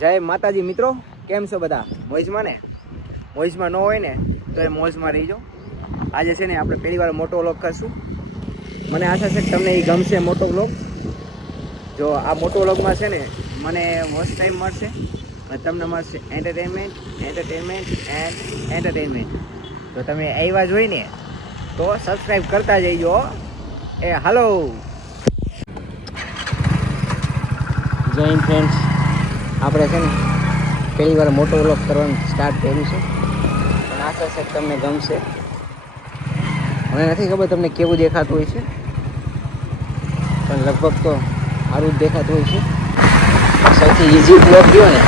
જય માતાજી મિત્રો, કેમ છો બધા? મોજમાં ને? મોજમાં ન હોય ને તો એ મોજમાં રહીજો. આજે છે ને આપણે પહેલી વાર મોટો વ્લોગ કરશું. મને આશા છે કે તમને એ ગમશે મોટો વ્લોગ. જો આ મોટો વ્લોગમાં છે ને મને વોચ ટાઈમ મળશે અને તમને મળશે એન્ટરટેનમેન્ટ. જો તમે આવ્યા જ હોય ને તો સબસ્ક્રાઈબ કરતા જઈજો. એ હાલો, જય હિન્દ ફ્રેન્ડ્સ. આપણે છે ને પહેલી વાર મોટો વ્લોગ કરવાનું સ્ટાર્ટ કર્યું છે, પણ આશા છે કે તમને ગમશે. મને નથી ખબર તમને કેવું દેખાતું હોય છે, પણ લગભગ તો સારું જ દેખાતું હોય છે. સૌથી ઇઝી વ્લોગ ગયો ને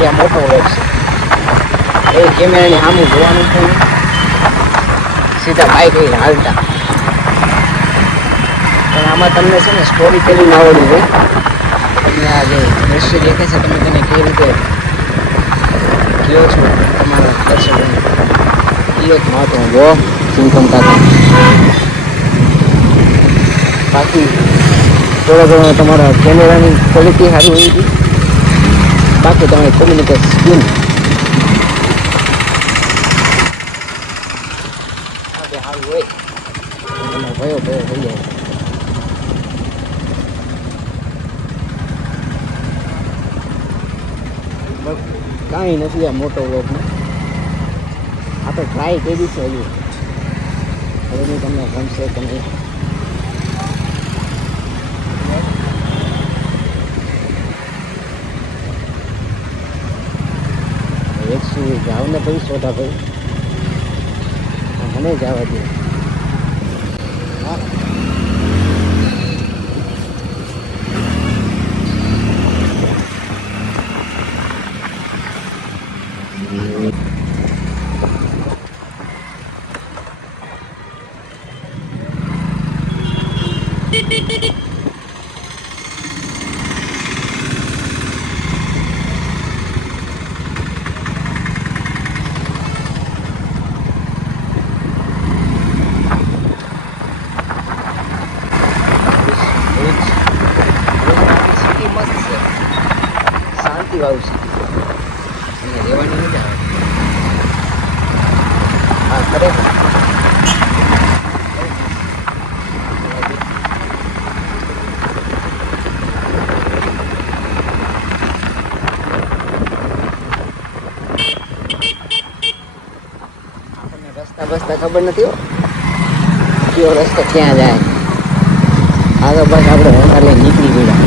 એ આ મોટો વ્લોગ છે. એ કેમેરાની સામું જોવાનું છે, સીધા બાઇક લઈને હાલતા. પણ આમાં તમને છે ને સ્ટોરી ટેલિંગ આવડવું હોય. તમને આ જે દ્રશ્ય દેખાય છે તમે તેને કઈ રીતે કયો છો તમારા દર્શકોને, એ જ મહત્વનું. જો ચિંતનતા હતા. બાકી થોડો ઘણો તમારા કેમેરાની ક્વોલિટી સારી હોવી જોઈએ. બાકી તમારી કોમ્યુનિકેશન સ્કિલ સારું હોય તમે ભયો થઈ જાય. કાંઈ નથી આ મોટો વ્લોગમાં. આપણે ટ્રાય કરી છે હજુ. હવે નહીં તમને ગમશે કે નહીં. એક શું જાઓ ને ભાઈ સોદા ભાઈ, મને જવા દે. હા, શાંતિ વાળું છે, રહેવાની મજા આવે. હા, ખરેખર આપણને રસ્તા બસ્તા ખબર નથી હો, કયો રસ્તો ક્યાં જાય. આગળ બસ આપણે હોટા લઈને નીકળી ગયા.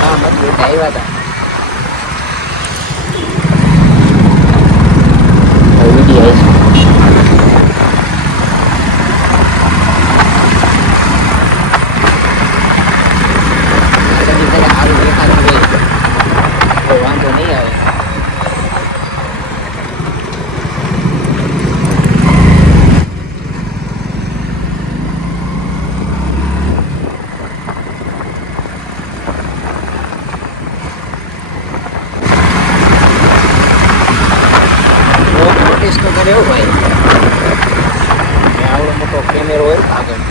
કામ હતું એટલે આવ્યા હતા. વિડીયો આવી છે સારું દેખાતું હોય તો વાંધો નહીં આવે. તો કરે એવું ભાઈ, આવડો મોટો કેમેરો હોય આગળ,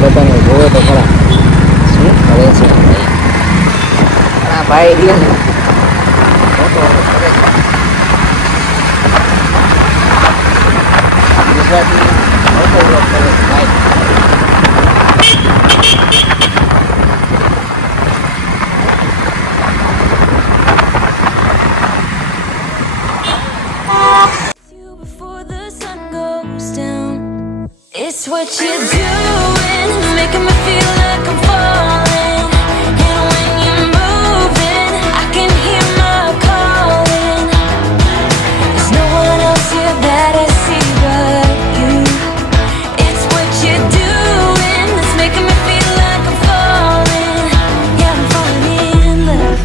બધાને જોવે તો ખરા શું કરે છે ભાઈ. આ ભાઈ રહ્યો ને મોટો કરે છે ગુજરાતી, મોટો વ્લોગ કરે છે ભાઈ. It's what you're doing, making me feel like I'm falling. And when you're moving, I can hear my calling. There's no one else here that I see but you. It's what you're doing that's making me feel like I'm falling. Yeah, I'm falling in love.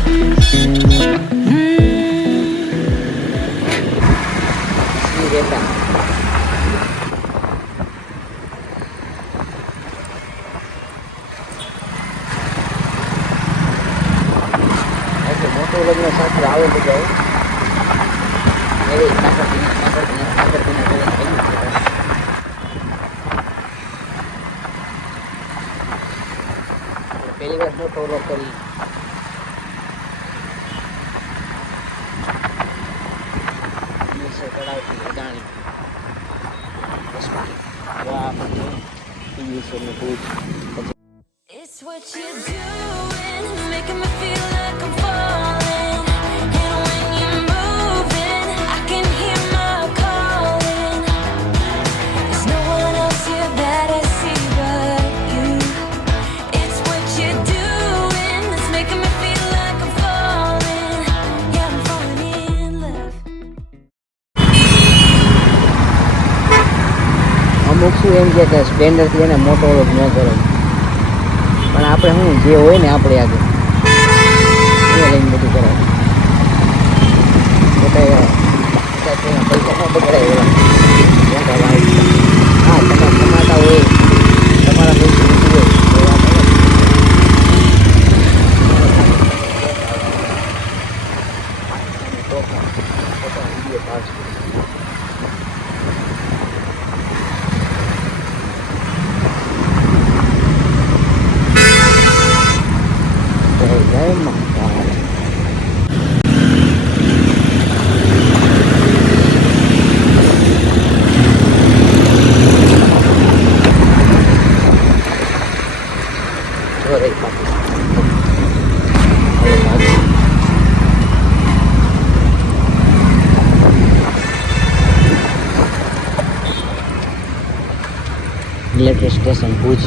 મોટો લગ્ન સાથે આવે તો જાય એવી સાકર પીના પહેલી વાર મોટો વ્લોગ કરી. તળાવથી અદાણી વાહ ઈશ્વરનું પૂજ. It's what you're doing, making me feel like I'm falling. And when you're moving, I can hear my calling. There's no one else here that I see but you. It's what you're doing, that's making me feel like I'm falling. Yeah, I'm falling in love. અમુક શું એમ કે સ્પ્લેન્ડરથી એને મોટો vlog ન કરો, પણ આપણે શું જે હોય ને આપણે આગળ એ લઈને બધું કરાય. પૈસા ન બગડાય એવા હા, તમે કમાતા હોય તમારા પૈસા નથી હોય તો વાત અલગ. વિડીયો પાડશું. જય માતા. Electric station Bhuj.